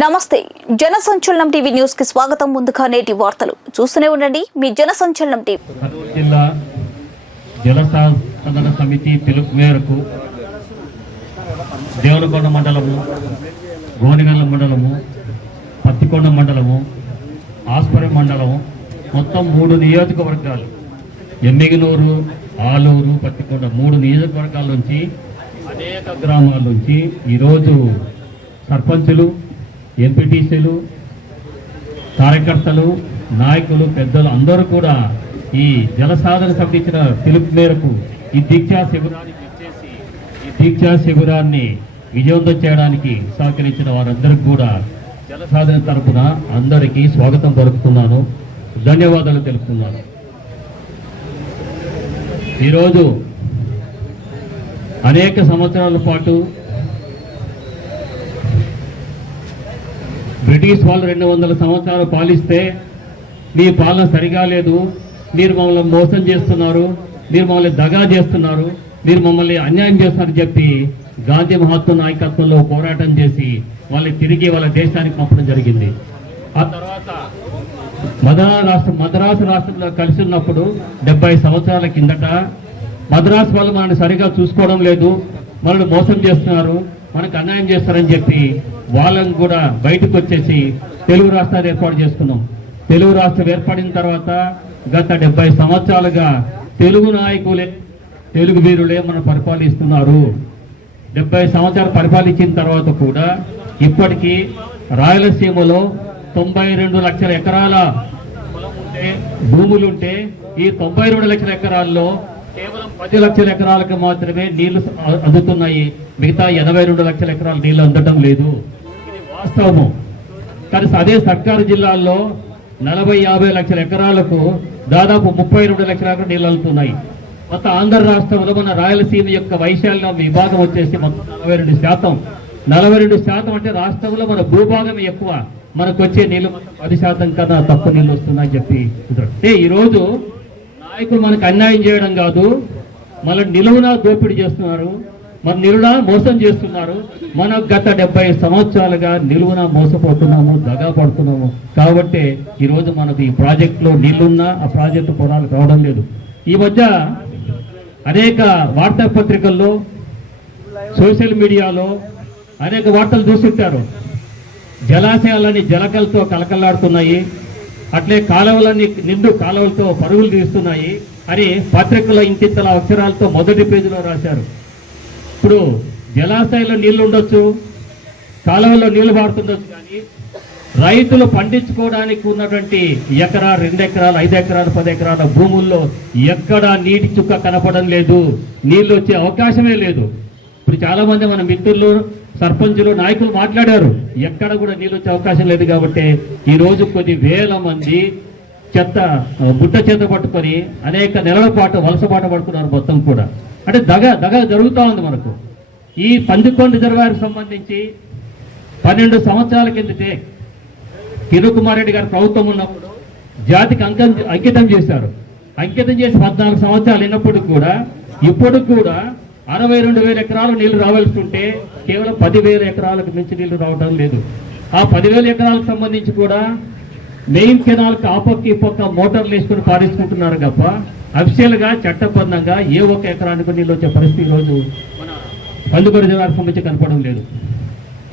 నమస్తే జన సంచలనం టీవీ న్యూస్ కి స్వాగతం. ముందుగా నేటి వార్తలు చూస్తూనే ఉండండి మీ జన సంచలనం టీవీ. జిల్లా జలసాధన సమితి పిలుపు మేరకు దేవరకొండ మండలము, గోనిగల్ల మండలము, పత్తికొండ మండలము, ఆస్పరం మండలము మొత్తం 3 నియోజకవర్గాలు ఎమ్మిగనూరు, ఆలూరు, పత్తికొండ 3 నియోజకవర్గాల నుంచి అనేక గ్రామాల నుంచి ఈరోజు సర్పంచులు, ఎంపీటీసీలు, కార్యకర్తలు, నాయకులు, పెద్దలు అందరూ కూడా ఈ జలసాధన సంబంధించిన పిలుపు మేరకు ఈ దీక్షా శిబిరానికి వచ్చేసి ఈ దీక్షా శిబిరాన్ని విజయవంతం చేయడానికి సహకరించిన వారందరికీ కూడా జలసాధన తరపున అందరికీ స్వాగతం పలుకుతున్నాను, ధన్యవాదాలు తెలుపుతున్నాను. ఈరోజు అనేక సంవత్సరాల పాటు బ్రిటిష్ వాళ్ళు 200 సంవత్సరాలు పాలిస్తే మీ పాలన సరిగా లేదు, మీరు మమ్మల్ని మోసం చేస్తున్నారు, మీరు మమ్మల్ని దగా చేస్తున్నారు, మీరు మమ్మల్ని అన్యాయం చేస్తారని చెప్పి గాంధీ మహాత్మ నాయకత్వంలో పోరాటం చేసి వాళ్ళని తిరిగి వాళ్ళ దేశానికి పంపడం జరిగింది. ఆ తర్వాత మద్రాసు రాష్ట్రంలో కలిసి ఉన్నప్పుడు 70 సంవత్సరాల కిందట మద్రాసు వాళ్ళు మనల్ని సరిగా చూసుకోవడం లేదు, మనల్ని మోసం చేస్తున్నారు, మనకు అన్యాయం చేస్తారని చెప్పి వాళ్ళని కూడా బయటకు వచ్చేసి తెలుగు రాష్ట్రాలు ఏర్పాటు చేసుకున్నాం. తెలుగు రాష్ట్రం ఏర్పడిన తర్వాత గత 70 సంవత్సరాలుగా తెలుగు నాయకులే, తెలుగు వీరులే మనం పరిపాలిస్తున్నారు. 70 సంవత్సరాలు పరిపాలించిన తర్వాత కూడా ఇప్పటికీ రాయలసీమలో 92 లక్షల ఎకరాల భూములుంటే ఈ 92 లక్షల ఎకరాల్లో కేవలం 10 లక్షల ఎకరాలకు మాత్రమే నీళ్లు అందుతున్నాయి, మిగతా 82 లక్షల ఎకరాలు నీళ్లు అందటం లేదు. ఇది వాస్తవము. కానీ అదే సర్కారు జిల్లాల్లో 40-50 లక్షల ఎకరాలకు దాదాపు 32 లక్షల ఎకరాలు నీళ్లు అందుతున్నాయి. మొత్తం ఆంధ్ర రాష్ట్రంలో మన రాయలసీమ యొక్క వైశాల్యం విభాగం వచ్చేసి మొత్తం 42% అంటే రాష్ట్రంలో మన భూభాగం ఎక్కువ, మనకు వచ్చే నీళ్లు 10% కన్నా తక్కువ నీళ్లు వస్తున్నాయని చెప్పి ఈరోజు నాయకులు మనకు అన్యాయం చేయడం కాదు, మన నిలువున దోపిడీ చేస్తున్నారు, మన నిలువున మోసం చేస్తున్నారు. మనం గత 70 సంవత్సరాలుగా నిలువున మోసపోతున్నాము, దగా పడుతున్నాము. కాబట్టి ఈరోజు మనకు ఈ ప్రాజెక్టులో నీళ్లున్నా ఆ ప్రాజెక్టు పొలాలకు రావడం లేదు. ఈ మధ్య అనేక వార్తాపత్రికల్లో, సోషల్ మీడియాలో అనేక వార్తలు చూస్తుంటారు. జలాశయాలని జలకలతో కలకలాడుతున్నాయి, అట్లే కాలువలన్నీ నిండు కాలువలతో పరుగులు తీస్తున్నాయి అని పత్రికలో ఇంతింతల అక్షరాలతో మొదటి పేజీలో రాశారు. ఇప్పుడు జలాశయాల్లో నీళ్లు ఉండొచ్చు, కాలువల్లో నీళ్లు పారుతుండొచ్చు, కానీ రైతులు పండించుకోవడానికి ఉన్నటువంటి ఎకరా, 2 ఎకరాలు, 5 ఎకరాలు, 10 ఎకరాల భూముల్లో ఎక్కడా నీటి చుక్క కనపడడం లేదు, నీళ్లు వచ్చే అవకాశమే లేదు. ఇప్పుడు చాలా మంది మన మిత్రులు, సర్పంచులు, నాయకులు మాట్లాడారు, ఎక్కడ కూడా నీళ్ళు వచ్చే అవకాశం లేదు. కాబట్టి ఈ రోజు కొన్ని వేల మంది బుట్ట చేత పట్టుకొని అనేక నెలల పాటు వలసపాట పడుతున్నారు మొత్తం కూడా. అంటే దగ జరుగుతూ ఉంది మనకు. ఈ పందికొండ రిజర్వాయర్కి సంబంధించి 12 సంవత్సరాల కిందటే కిరణ్ కుమార్ రెడ్డి గారు ప్రభుత్వం ఉన్నప్పుడు జాతికి అంకితం చేశారు. అంకితం చేసి 14 సంవత్సరాలు అయినప్పటికి కూడా ఇప్పటికి కూడా 62,000 ఎకరాలు నీళ్లు రావాల్సి ఉంటే కేవలం 10,000 ఎకరాలకు మించి నీళ్లు రావడం లేదు. ఆ 10,000 ఎకరాలకు సంబంధించి కూడా మెయిన్ కెనాల్కి ఆ పక్క ఈ పక్క మోటార్లు వేసుకుని పారేసుకుంటున్నారు తప్ప అఫీషియల్ గా చట్టబద్ధంగా ఏ ఒక్క ఎకరానికి నీళ్ళు వచ్చే పరిస్థితి ఈరోజు మన పందుకొండ జిల్లాకు సంబంధించి కనపడడం లేదు.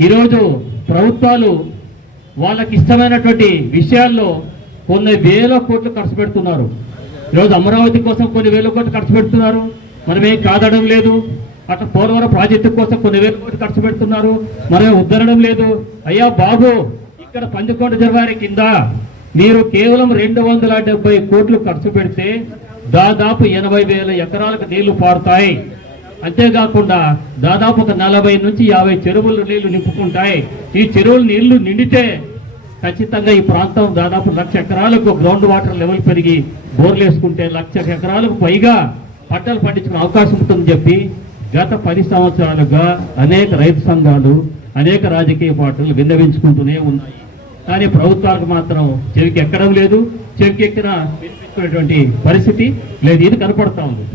ఈరోజు ప్రభుత్వాలు వాళ్ళకి ఇష్టమైనటువంటి విషయాల్లో కొన్ని వేల కోట్లు ఖర్చు పెడుతున్నారు. ఈరోజు అమరావతి కోసం కొన్ని వేల కోట్లు ఖర్చు పెడుతున్నారు, మనమే కాదడం లేదు. అట్లా పోలవరం ప్రాజెక్టు కోసం కొన్ని వేల కోట్లు ఖర్చు పెడుతున్నారు, మనమే ఉద్ధరణం లేదు. అయ్యా బాబు, ఇక్కడ పందికొండ రిజర్వాయర్ కింద మీరు కేవలం 270 కోట్లు ఖర్చు పెడితే దాదాపు 80,000 ఎకరాలకు నీళ్లు పారుతాయి. అంతేకాకుండా దాదాపు ఒక 40 నుంచి 50 చెరువులు నీళ్లు నింపుకుంటాయి. ఈ చెరువులు నీళ్లు నిండితే ఖచ్చితంగా ఈ ప్రాంతం దాదాపు 1,00,000 ఎకరాలకు గ్రౌండ్ వాటర్ లెవెల్ పెరిగి బోర్లు వేసుకుంటే 1,00,000 ఎకరాలకు పైగా పంటలు పండించుకునే అవకాశం ఉంటుందని చెప్పి గత 10 సంవత్సరాలుగా అనేక రైతు సంఘాలు, అనేక రాజకీయ పార్టీలు విన్నవించుకుంటూనే ఉన్నాయి. కానీ ప్రభుత్వాలకు మాత్రం చెవికి ఎక్కడం లేదు, చెవికి ఎక్కిన వినిపించుకునేటువంటి పరిస్థితి లేదు. ఇది కనపడతా ఉంది.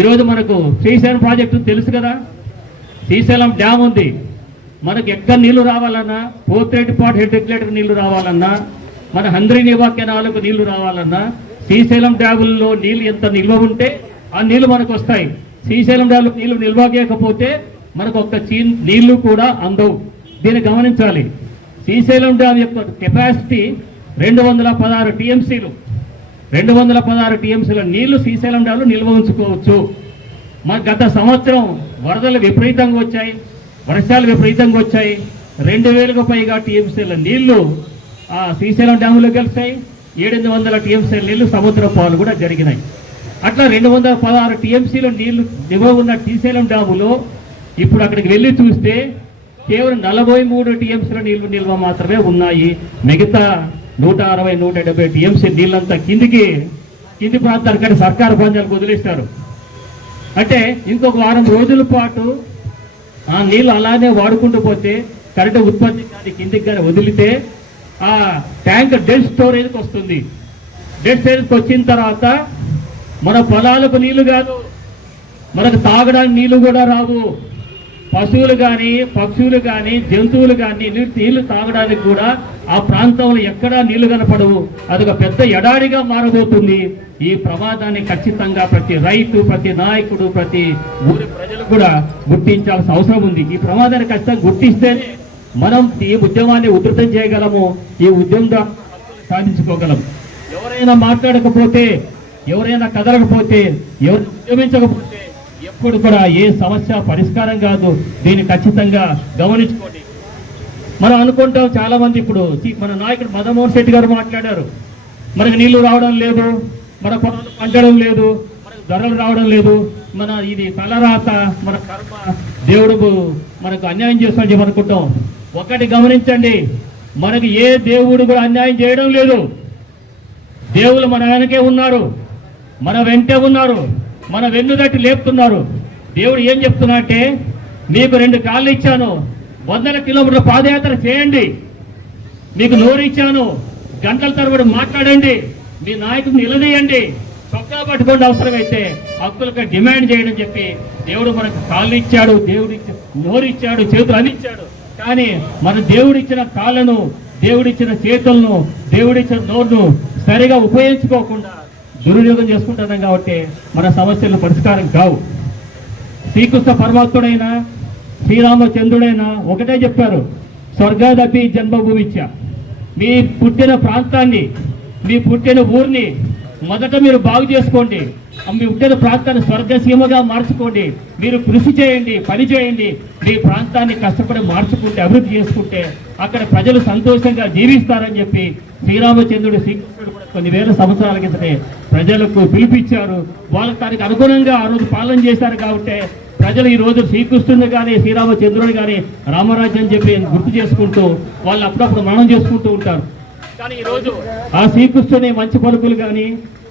ఈరోజు మనకు శ్రీశైలం ప్రాజెక్టు తెలుసు కదా, శ్రీశైలం డ్యామ్ ఉంది, మనకు ఎక్కడ నీళ్లు రావాలన్నా, పోత్రేటిపాటు హెడ్ రెగ్యులేటర్ నీళ్లు రావాలన్నా, మన హంద్రీనివా కెనాలకు నీళ్లు రావాలన్నా, శ్రీశైలం డ్యాముల్లో నీళ్లు ఎంత నిల్వ ఉంటే ఆ నీళ్లు మనకు వస్తాయి. శ్రీశైలం డ్యాములో నీళ్లు నిల్వకేయకపోతే మనకు ఒక్క నీళ్లు కూడా అందవు. దీన్ని గమనించాలి. శ్రీశైలం డ్యామ్ యొక్క కెపాసిటీ 216 టీఎంసీలు. 216 టీఎంసీల నీళ్లు శ్రీశైలం డ్యాంలో నిల్వ ఉంచుకోవచ్చు. మన గత సంవత్సరం వరదలు విపరీతంగా వచ్చాయి, వర్షాలు విపరీతంగా వచ్చాయి. 2000కు పైగా టీఎంసీల నీళ్లు ఆ శ్రీశైలం డ్యాములో కలిసాయి. 700 టీఎంసీల నీళ్లు సముద్ర పాలు కూడా జరిగినాయి. అట్లా 216 టీఎంసీల నీళ్లు నిల్వ ఉన్న శ్రీశైలం డ్యాములో ఇప్పుడు అక్కడికి వెళ్ళి చూస్తే కేవలం 43 టీఎంసీల నీళ్లు నిల్వ మాత్రమే ఉన్నాయి. మిగతా 160-170 టీఎంసీ నీళ్ళంతా కింది ప్రాంతానికంటే సర్కారు ప్రాంతాలకు వదిలేస్తారు. అంటే ఇంకొక వారం రోజుల పాటు ఆ నీళ్ళు అలానే వాడుకుంటూ పోతే కరెంటు ఉత్పత్తి కానీ కిందికి కానీ వదిలితే ఆ ట్యాంక్ డెడ్ స్టోరేజ్కి వస్తుంది. డెడ్ స్టోరేజ్కి వచ్చిన తర్వాత మన పొలాలకు నీళ్లు కాదు, మనకు తాగడానికి నీళ్లు కూడా రావు. పశువులు కానీ, పక్షులు కానీ, జంతువులు కానీ నీళ్లు తాగడానికి కూడా ఆ ప్రాంతంలో ఎక్కడా నీళ్లు కనపడవు. అదొక పెద్ద ఎడారిగా మారబోతుంది. ఈ ప్రమాదాన్ని ఖచ్చితంగా ప్రతి రైతు, ప్రతి నాయకుడు, ప్రతి ఊరి ప్రజలు కూడా గుర్తించాల్సిన అవసరం ఉంది. ఈ ప్రమాదాన్ని ఖచ్చితంగా గుర్తిస్తేనే మనం ఈ ఉద్యమాన్ని ఉధృతం చేయగలము, ఈ ఉద్యమం సాధించుకోగలం. ఎవరైనా మాట్లాడకపోతే, ఎవరైనా కదలకపోతే, ఎవరు ఉద్యమించకపోతే ఎప్పుడు కూడా ఏ సమస్య పరిష్కారం కాదు. దీన్ని ఖచ్చితంగా గమనించుకోండి. మనం అనుకుంటాం చాలా మంది, ఇప్పుడు మన నాయకుడు మదన్మోహన్ రెడ్డి గారు మాట్లాడారు, మనకు నీళ్లు రావడం లేదు, మన పొలాలు పండడం లేదు, మనకు ధరలు రావడం లేదు, మన ఇది తలరాత, మన కర్మ, దేవుడు మనకు అన్యాయం చేస్తాడని చెప్పి అనుకుంటాం. ఒకటి గమనించండి, మనకి ఏ దేవుడు కూడా అన్యాయం చేయడం లేదు. దేవుళ్ళు మన వెనకే ఉన్నారు, మన వెంటే ఉన్నారు, మన వెన్నుదట్టి లేపుతున్నారు. దేవుడు ఏం చెప్తున్నా అంటే, మీకు 2 కాళ్ళు ఇచ్చాను, 100 కిలోమీటర్ల పాదయాత్ర చేయండి. మీకు నోరు ఇచ్చాను, గంటల తరబడి మాట్లాడండి, మీ నాయకుడిని నిలదీయండి, చొక్కా పట్టుకోండి, అవసరమైతే హక్కులకు డిమాండ్ చేయడం చెప్పి దేవుడు మనకు కాళ్ళు ఇచ్చాడు, దేవుడు నోరు ఇచ్చాడు, చేతులు అనిచ్చాడు. కానీ మన దేవుడిచ్చిన కాళ్ళను, దేవుడిచ్చిన చేతులను, దేవుడిచ్చిన నోరును సరిగా ఉపయోగించుకోకుండా దుర్వినియోగం చేసుకుంటున్నాం. కాబట్టి మన సమస్యలు పరిష్కారం కావు. శ్రీకృష్ణ పరమాత్ముడైనా, శ్రీరామచంద్రుడైనా ఒకటే చెప్పారు, స్వర్గాదపి జన్మభూమిచ్చ. మీ పుట్టిన ప్రాంతాన్ని, మీ పుట్టిన ఊరిని మొదట మీరు బాగు చేసుకోండి. మీ పుట్టిన ప్రాంతాన్ని స్వర్గసీమగా మార్చుకోండి. మీరు కృషి చేయండి, పని చేయండి. మీ ప్రాంతాన్ని కష్టపడి మార్చుకుంటే, అభివృద్ధి చేసుకుంటే అక్కడ ప్రజలు సంతోషంగా జీవిస్తారని చెప్పి శ్రీరామచంద్రుడు, శ్రీకృష్ణుడు కూడా కొన్ని వేల సంవత్సరాల క్రితమే ప్రజలకు పిలిపించారు. వాళ్ళకి దానికి అనుగుణంగా ఆ రోజు పాలన చేశారు. కాబట్టి ప్రజలు ఈ రోజు శ్రీకృష్ణుని కానీ, శ్రీరామచంద్రుని కానీ రామరాజ్యం చెప్పి గుర్తు చేసుకుంటూ వాళ్ళు అప్పుడప్పుడు మనం చేసుకుంటూ ఉంటారు. కానీ ఈరోజు ఆ శ్రీకృష్ణుని మంచి పలుకులు కానీ,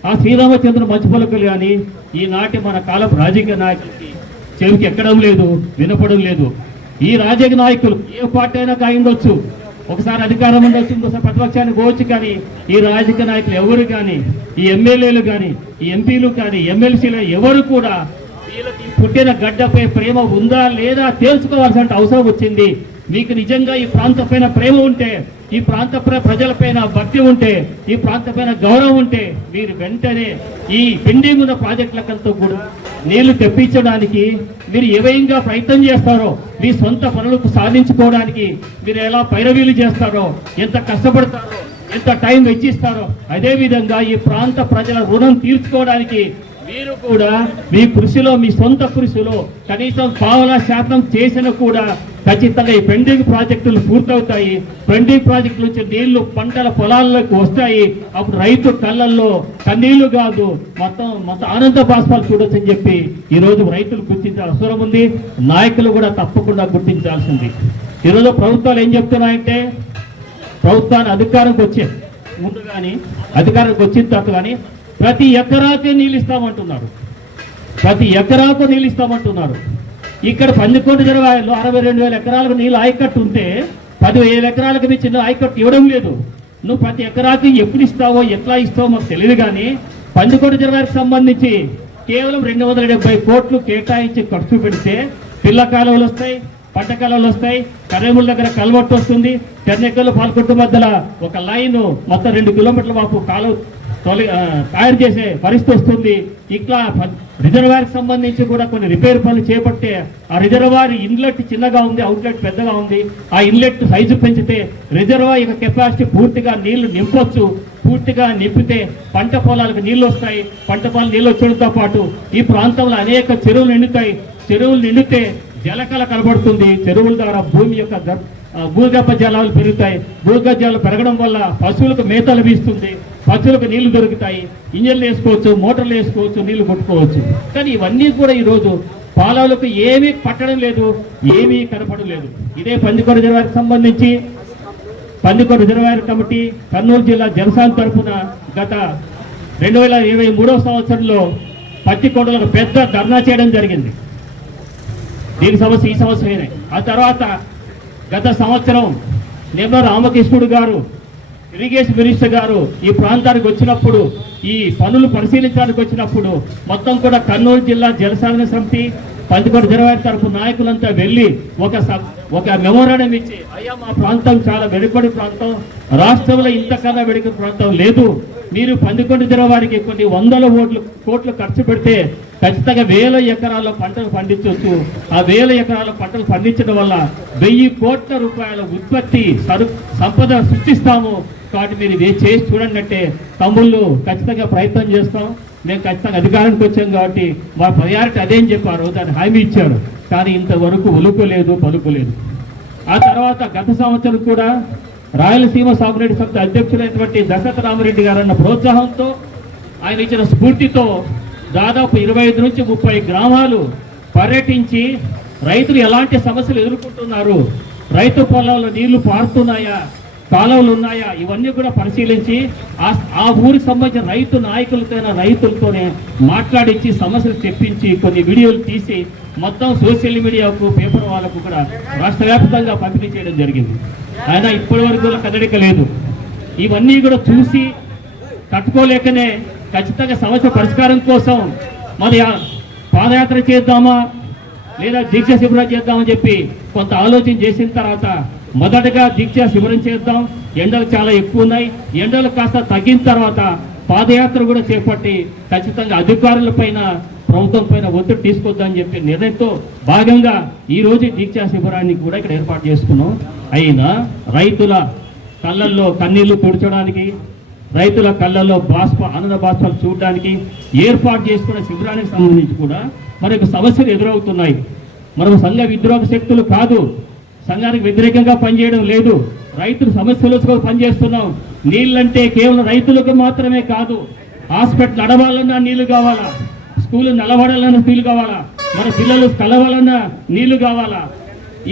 ఆ శ్రీరామచంద్రుని మంచి పలుకులు కానీ ఈనాటి మన కాలపు రాజకీయ నాయకులకి చెవికి ఎక్కడం లేదు, వినపడం లేదు. ఈ రాజకీయ నాయకులు ఏ పార్టీ అయినా కాయిండొచ్చు, ఒకసారి అధికారం ఉండొచ్చు, ఇంకోసారి ప్రతిపక్షానికి పోవచ్చు. కానీ ఈ రాజకీయ నాయకులు ఎవరు కానీ, ఈ ఎమ్మెల్యేలు కానీ, ఈ ఎంపీలు కానీ, ఎమ్మెల్సీలు ఎవరు కూడా వీళ్ళకి పుట్టిన గడ్డపై ప్రేమ ఉందా లేదా తెలుసుకోవాల్సిన అవసరం వచ్చింది. మీకు నిజంగా ఈ ప్రాంతం పైన ప్రేమ ఉంటే, ఈ ప్రాంత ప్రజలపైన భక్తి ఉంటే, ఈ ప్రాంతం పైన గౌరవం ఉంటే మీరు వెంటనే ఈ పెండింగ్ ఉన్న ప్రాజెక్టులకంతా కూడా నీళ్లు తెప్పించడానికి మీరు ఏ విధంగా ప్రయత్నం చేస్తారో, మీ సొంత పనులకు సాధించుకోవడానికి మీరు ఎలా పైరవీలు చేస్తారో, ఎంత కష్టపడతారో, ఎంత టైం వెచ్చిస్తారో, అదేవిధంగా ఈ ప్రాంత ప్రజల రుణం తీర్చుకోవడానికి మీరు కూడా మీ కృషిలో, మీ సొంత కృషిలో కనీసం 50% చేసిన కూడా ఖచ్చితంగా ఈ పెండింగ్ ప్రాజెక్టులు పూర్తవుతాయి. పెండింగ్ ప్రాజెక్టుల నుంచి నీళ్లు పంటల పొలాల్లోకి వస్తాయి. అప్పుడు రైతు కళ్ళల్లో కన్నీళ్లు కాదు, మొత్తం ఆనంద బాష్పాలు చూడొచ్చని చెప్పి ఈరోజు రైతులు గుర్తించాల్సిన అవసరం ఉంది. నాయకులు కూడా తప్పకుండా గుర్తించాల్సింది. ఈరోజు ప్రభుత్వాలు ఏం చెప్తున్నాయంటే, ప్రభుత్వాన్ని అధికారంకి వచ్చే ముందు కానీ, అధికారానికి వచ్చిన తర్వాత కానీ ప్రతి ఎకరాకే నీళ్ళు ఇస్తామంటున్నారు, ప్రతి ఎకరాకు నీళ్ళు ఇస్తామంటున్నారు. ఇక్కడ 11,20 62,000 ఎకరాలకు నీళ్ళు ఆయకట్టు ఉంటే 10,000 ఎకరాలకు మీ చిన్న ఆయకట్టు ఇవ్వడం లేదు. నువ్వు ప్రతి ఎకరాకి ఎప్పుడు ఇస్తావో, ఎట్లా ఇస్తావో మాకు తెలియదు. కానీ 11,20కి సంబంధించి కేవలం 270 కోట్లు కేటాయించి ఖర్చు పెడితే పిల్ల కాలువలు వస్తాయి, పంట కాలాలు వస్తాయి, కర్రేముల దగ్గర కల్వర్ట్ వస్తుంది, చెన్నెక్కలు పాల్కొట్టు మధ్యలో ఒక లైన్ మొత్తం 2 కిలోమీటర్ల వరకు కాలువ తయారు చేసే పరిస్థితి వస్తుంది. ఇట్లా రిజర్వాయర్కి సంబంధించి కూడా కొన్ని రిపేర్ పనులు చేపట్టే ఆ రిజర్వాయర్ ఇన్లెట్ చిన్నగా ఉంది, అవుట్లెట్ పెద్దగా ఉంది. ఆ ఇన్లెట్ సైజు పెంచితే రిజర్వాయర్ యొక్క కెపాసిటీ పూర్తిగా నీళ్లు నింపొచ్చు. పూర్తిగా నింపితే పంట పొలాలకు నీళ్లు వస్తాయి. పంట పొలాలు నీళ్ళు వచ్చడంతో పాటు ఈ ప్రాంతంలో అనేక చెరువులు నిండుతాయి. చెరువులు నిండితే జలకళ కనబడుతుంది. చెరువుల ద్వారా భూమి యొక్క భూగర్భ జలాలు పెరుగుతాయి. భూగర్భ జలాలు పెరగడం వల్ల పశువులకు మేతలు వీస్తుంది, పశువులకు నీళ్లు దొరుకుతాయి. ఇంజన్లు వేసుకోవచ్చు, మోటార్లు వేసుకోవచ్చు, నీళ్లు కొట్టుకోవచ్చు. కానీ ఇవన్నీ కూడా ఈరోజు పాలవులకు ఏమీ పట్టడం లేదు, ఏమీ కనపడడం లేదు. ఇదే పందికొండ రిజర్వాయర్కి సంబంధించి పందికొండ రిజర్వాయర్ కమిటీ కర్నూలు జిల్లా జనసాన్ తరఫున గత 2023వ సంవత్సరంలో పత్తికొండలకు పెద్ద ధర్నా చేయడం జరిగింది. దీని సమస్య ఈ సంవత్సరమే. ఆ తర్వాత గత సంవత్సరం నిమ్మ రామకృష్ణుడు గారు ఇరిగేషన్ మినిస్టర్ గారు ఈ ప్రాంతానికి వచ్చినప్పుడు, ఈ పనులు పరిశీలించడానికి వచ్చినప్పుడు మొత్తం కూడా కర్నూలు జిల్లా జలసాధన సమితి పందికొండ రిజర్వాయర్ తరఫు నాయకులంతా వెళ్ళి ఒక మెమోరాండం ఇచ్చి, అయ్యా మా ప్రాంతం చాలా వెనుకబడి ప్రాంతం, రాష్ట్రంలో ఇంతకన్నా వెనుకబడి ప్రాంతం లేదు, మీరు పందికొండ రిజర్వాయర్కి కొన్ని 100 కోట్లు ఖర్చు పెడితే ఖచ్చితంగా 1000 ఎకరాల పంటలు పండించవచ్చు. ఆ 1000 ఎకరాల పంటలు పండించడం వల్ల 1000 కోట్ల రూపాయల ఉత్పత్తి సంపద సృష్టిస్తాము. కాబట్టి మీరు చేసి చూడండి అంటే, తమ్ముళ్ళు ఖచ్చితంగా ప్రయత్నం చేస్తాం, మేము ఖచ్చితంగా అధికారానికి వచ్చాం కాబట్టి మా ప్రయారిటీ అదేం చెప్పారు, దాన్ని హామీ ఇచ్చారు. కానీ ఇంతవరకు ఉలుకోలేదు, పలుకోలేదు. ఆ తర్వాత గత సంవత్సరం కూడా రాయలసీమ సాగునీటి సంస్థ అధ్యక్షుడైనటువంటి దశరథ రామరెడ్డి గారు అన్న ప్రోత్సాహంతో, ఆయన ఇచ్చిన స్ఫూర్తితో దాదాపు 25 నుంచి 30 గ్రామాలు పర్యటించి రైతులు ఎలాంటి సమస్యలు ఎదుర్కొంటున్నారు, రైతు పొలాల్లో నీళ్లు పారుతున్నాయా, కాలువలు ఉన్నాయా, ఇవన్నీ కూడా పరిశీలించి ఆ ఊరికి సంబంధించిన రైతులతోనే మాట్లాడించి సమస్యలు చెప్పించి కొన్ని వీడియోలు తీసి మొత్తం సోషల్ మీడియాకు, పేపర్ వాళ్ళకు కూడా రాష్ట్ర వ్యాప్తంగా పంపిణీ చేయడం జరిగింది. ఆయన ఇప్పటి వరకు కదలిక లేదు. ఇవన్నీ కూడా చూసి తట్టుకోలేకనే ఖచ్చితంగా సమస్య పరిష్కారం కోసం మరి పాదయాత్ర చేద్దామా లేదా దీక్ష శిబిరం చేద్దామని చెప్పి కొంత ఆలోచన చేసిన తర్వాత మొదటగా దీక్ష శిబిరం చేద్దాం, ఎండలు చాలా ఎక్కువ ఉన్నాయి, ఎండలు కాస్త తగ్గిన తర్వాత పాదయాత్ర కూడా చేపట్టి ఖచ్చితంగా అధికారుల పైన, ప్రభుత్వం పైన ఒత్తిడి తీసుకొద్దామని చెప్పి నిర్ణయంతో భాగంగా ఈ రోజు దీక్షా శిబిరాన్ని కూడా ఇక్కడ ఏర్పాటు చేసుకున్నాం. అయినా రైతుల కళ్ళల్లో కన్నీళ్లు తుడచడానికి, రైతుల కళ్ళల్లో ఆనంద బాష్పాలు చూడడానికి ఏర్పాటు చేసుకున్న శిబిరానికి సంబంధించి కూడా మనకు సమస్యలు ఎదురవుతున్నాయి. మనం సంఘ విద్రోహ శక్తులు కాదు, సంఘానికి వ్యతిరేకంగా పనిచేయడం లేదు, రైతుల సమస్యలతో పనిచేస్తున్నాం. నీళ్ళంటే కేవలం రైతులకు మాత్రమే కాదు, హాస్పిటల్ నడవాలన్నా నీళ్లు కావాలా, స్కూల్ నడవాలన్నా నీళ్లు కావాలా, మన పిల్లలు కలవాలన్నా నీళ్లు కావాలా,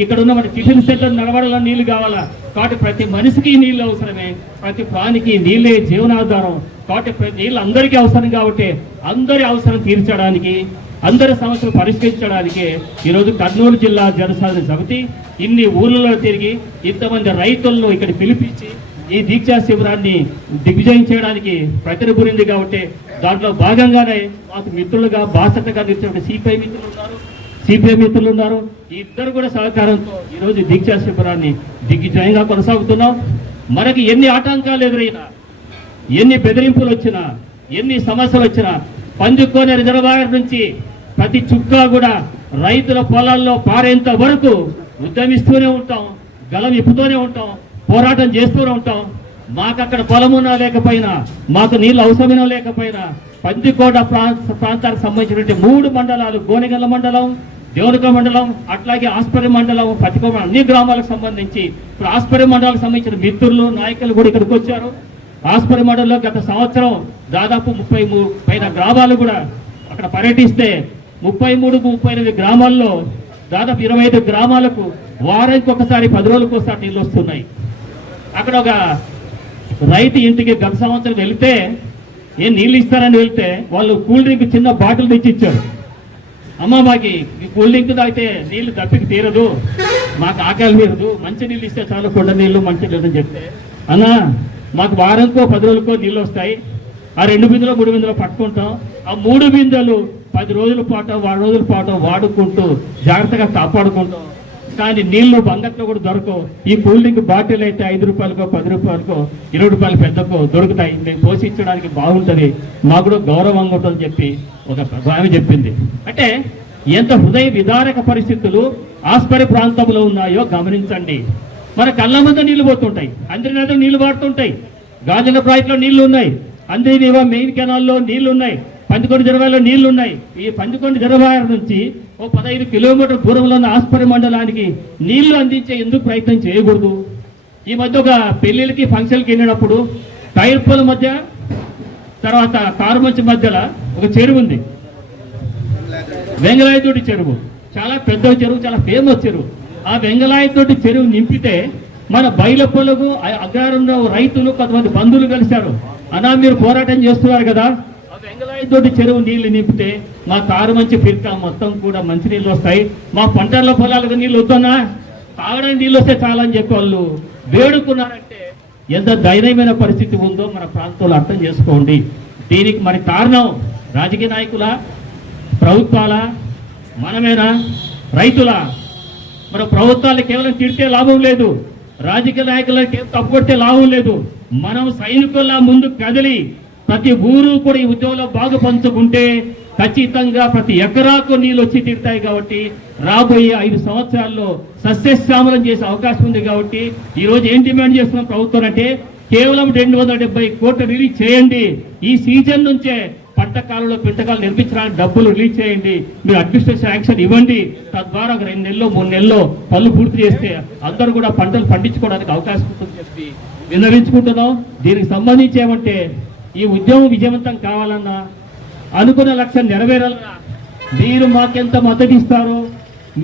ఇక్కడ ఉన్న మన టిఫిన్ సెంటర్ నడవాలన్నా నీళ్లు కావాలా. కాబట్టి ప్రతి మనిషికి నీళ్ళు అవసరమే, ప్రతి ప్రాణికి నీళ్ళే జీవనాధారం. కాబట్టి నీళ్ళు అందరికీ అవసరం కాబట్టి అందరి అవసరం తీర్చడానికి, అందరి సమస్యలు పరిష్కరించడానికి ఈరోజు కర్నూలు జిల్లా జనసాధన సమితి ఇన్ని ఊళ్ళలో తిరిగి ఇంతమంది రైతులను ఇక్కడ పిలిపించి ఈ దీక్షా శిబిరాన్ని దిగ్విజయం చేయడానికి ప్రతినిపురింది. కాబట్టి దాంట్లో భాగంగానే మాకు మిత్రులుగా బాసటగా నిలిచిన సిపిఐ మిత్రులు ఉన్నారు. ఈ ఇద్దరు కూడా సహకారంతో ఈరోజు దీక్షా శిబిరాన్ని దిగ్విజయంగా కొనసాగుతున్నాం. మనకి ఎన్ని ఆటంకాలు ఎదురైనా, ఎన్ని బెదిరింపులు వచ్చినా, ఎన్ని సమస్యలు వచ్చినా పందికొండ రిజర్వాయర్ నుంచి ప్రతి చుక్క కూడా రైతుల పొలాల్లో పారేంత వరకు ఉద్యమిస్తూనే ఉంటాం, గలం ఇప్పుతూనే ఉంటాం, పోరాటం చేస్తూనే ఉంటాం. మాకు అక్కడ పొలమున్నా లేకపోయినా, మాకు నీళ్ళు అవసరమైనా లేకపోయినా పందికొండ ప్రాంతానికి సంబంధించినటువంటి 3 మండలాలు, గోనెగల్ల మండలం, దేవరక మండలం, అట్లాగే ఆస్పరి మండలం, పతికొండ అన్ని గ్రామాలకు సంబంధించి ఇప్పుడు ఆస్పరి మండలానికి సంబంధించిన మిత్రులు, నాయకులు కూడా ఇక్కడికి వచ్చారు. ఆస్పరి మండలంలో గత సంవత్సరం దాదాపు 33 పైన గ్రామాలు కూడా అక్కడ పర్యటిస్తే 33-38 గ్రామాల్లో దాదాపు 25 గ్రామాలకు వారానికి ఒకసారి 10 రోజులకు ఒకసారి నీళ్ళు వస్తున్నాయి. అక్కడ ఒక రైతు ఇంటికి గత సంవత్సరం వెళ్తే ఏం నీళ్ళు ఇస్తారని వెళ్తే వాళ్ళు కూల్ డ్రింక్ చిన్న బాటిల్ తెచ్చి ఇచ్చారు. అమ్మ మాకు ఈ కూల్ డ్రింక్ తాగితే నీళ్లు దప్పికి తీరదు, మాకు ఆకలి తీరదు, మంచి నీళ్ళు ఇస్తే చాలు, కొండ నీళ్ళు మంచి నీళ్ళు అని చెప్తే, అన్నా మాకు వారానికో 10 రోజులకో నీళ్ళు వస్తాయి, ఆ 2 బిందెలు 3 బిందెలు పట్టుకుంటాం, ఆ 3 బిందెలు 10 రోజుల పాటు 10 రోజుల పాటు వాడుకుంటూ జాగ్రత్తగా కాపాడుకుంటాం. కానీ నీళ్లు బంగట్లో కూడా దొరకవు. ఈ కూల్ డ్రింక్ బాటిల్ అయితే 5 రూపాయలకో 10 రూపాయలకో 20 రూపాయలు పెద్దకో దొరుకుతాయి. మేము పోషించడానికి బాగుంటుంది, మాకు కూడా గౌరవంగా ఉంటుందని చెప్పి ఒక ఆమె చెప్పింది. అంటే ఎంత హృదయ విదారక పరిస్థితులు ఆస్పరి ప్రాంతంలో ఉన్నాయో గమనించండి. మన కళ్ళ ముందు నీళ్లు పోతుంటాయి, అందరి నదులు నీళ్లు పారుతుంటాయి, గాజుల ప్రాజెక్టులో నీళ్లు ఉన్నాయి, అందరి మెయిన్ కెనాల్లో నీళ్లు ఉన్నాయి, పందికొండ రిజర్వాయర్లో నీళ్లు ఉన్నాయి. ఈ పందికొండ రిజర్వాయర్ నుంచి ఓ 15 కిలోమీటర్ల దూరంలో ఉన్న ఆస్పరి మండలానికి నీళ్లు అందించే ఎందుకు ప్రయత్నం చేయకూడదు? ఈ మధ్య ఒక పెళ్లిళ్ళకి ఫంక్షన్కి వెళ్ళినప్పుడు టైర్ పొల మధ్య తర్వాత కారుమంచి మధ్యలో ఒక చెరువు ఉంది, వెంగళాయతోటి చెరువు. చాలా పెద్ద చెరువు, చాలా ఫేమస్ చెరువు. ఆ వెంగళాయతోటి చెరువు నింపితే మన బయల పొలకు అగ్రహారంలో రైతులు కొంతమంది బంధువులు కలిశారు. అన్నా మీరు పోరాటం చేస్తున్నారు కదా, ఆ వెంగళాయతోటి చెరువు నీళ్లు నింపితే మా కారు మంచి ఫిర్కా మొత్తం కూడా మంచినీళ్ళు వస్తాయి, మా పంటల పొలాలకు నీళ్ళు వద్దన్నా, తాగడానికి నీళ్ళు వస్తే చాలా అని చెప్పి వాళ్ళు వేడుకున్నారంటే ఎంత దయనీయమైన పరిస్థితి ఉందో మన ప్రాంతంలో అర్థం చేసుకోండి. దీనికి మరి కారణం రాజకీయ నాయకుల, ప్రభుత్వాల, మనమేనా, రైతుల? మన ప్రభుత్వాలు కేవలం తిడితే లాభం లేదు, రాజకీయ నాయకులకి తప్పుకొడితే లాభం లేదు. మనం సైనికుల్లా ముందు కదిలి ప్రతి ఊరు కూడా ఈ ఉద్యోగంలో బాగా పంచుకుంటే ఖచ్చితంగా ప్రతి ఎకరాకు నీళ్ళు వచ్చి తీరుతాయి. కాబట్టి రాబోయే 5 సంవత్సరాల్లో సస్యశ్యామలం చేసే అవకాశం ఉంది. కాబట్టి ఈరోజు ఏం డిమాండ్ చేస్తున్నాం ప్రభుత్వం అంటే కేవలం 270 కోట్లు రిలీజ్ చేయండి. ఈ సీజన్ నుంచే పంట కాలంలో పింటకాలు నిర్మించడానికి డబ్బులు రిలీజ్ చేయండి. మీరు అడ్మినిస్ట్రేషన్ యాక్షన్ ఇవ్వండి. తద్వారా 2 నెలల్లో 3 నెలల్లో పనులు పూర్తి చేస్తే అందరూ కూడా పంటలు పండించుకోవడానికి అవకాశం ఉంటుందని చెప్పి విన్నవించుకుంటున్నాం. దీనికి సంబంధించి ఏమంటే ఈ ఉద్యమం విజయవంతం కావాలన్నా, అనుకున్న లక్ష్యం నెరవేరాలన్నా మీరు మాకెంత మద్దతు ఇస్తారో,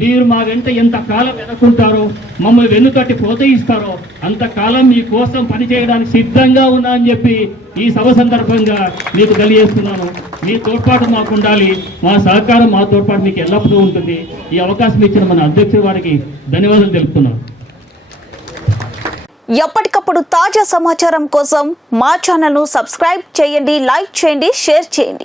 మీరు మా వెంట ఎంత కాలం వెనుకుంటారో, మమ్మల్ని వెన్నుకట్టి ప్రోత్సహిస్తారో అంతకాలం మీకోసం పనిచేయడానికి సిద్ధంగా ఉన్నా అని చెప్పి ఈ సభ సందర్భంగా మీకు తెలియజేస్తున్నాను. మీ తోడ్పాటు మాకు ఉండాలి, మా సహకారం, మా తోడ్పాటు మీకు ఎల్లప్పుడూ ఉంటుంది. ఈ అవకాశం ఇచ్చిన మన అధ్యక్షుడి వారికి ధన్యవాదాలు తెలుపుతున్నాను. ఎప్పటికప్పుడు తాజా సమాచారం కోసం మా ఛానల్ను సబ్స్క్రైబ్ చేయండి, లైక్ చేయండి, షేర్ చేయండి.